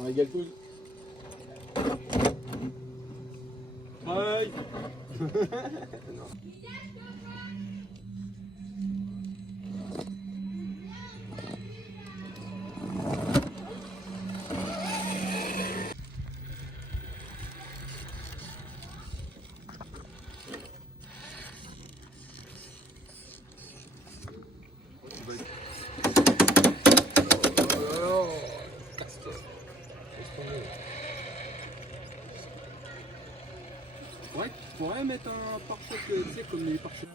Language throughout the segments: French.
On régale tous. Bye. Ouais, tu pourrais mettre un pare-choc, tu sais, comme les pare-chocs.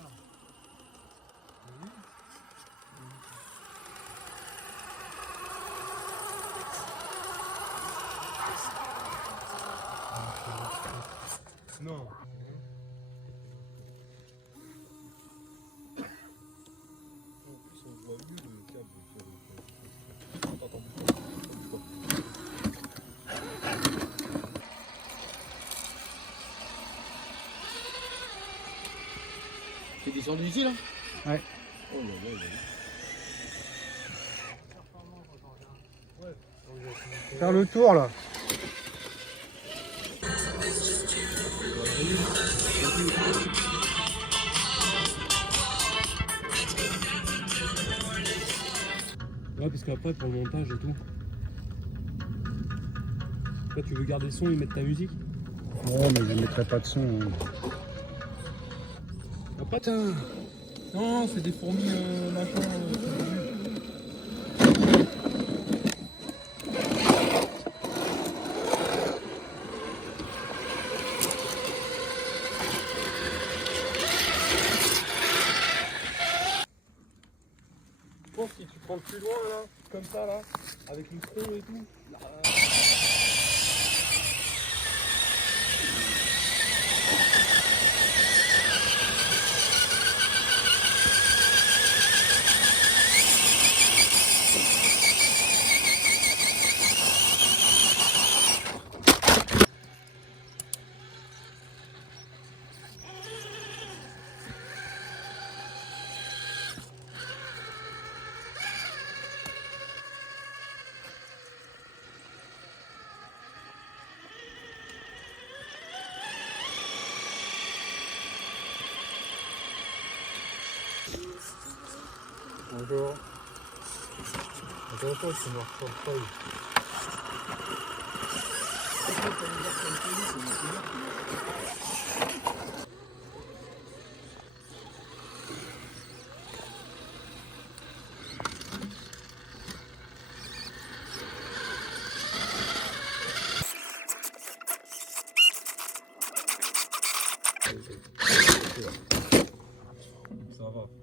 Non. Tu es descendu ici là? Ouais. Oh là là là. Faire le tour là. Ouais, parce qu'après pour le montage et tout. Là tu veux garder le son et mettre ta musique? Non, mais je ne mettrai pas de son. Hein. Ah, putain. Non, c'est des fourmis machin. Je pense que si tu prends le plus loin là, comme ça là, avec le tronc et tout. Là, Bonjour. Attention, je suis mort sur le feuille. ça va.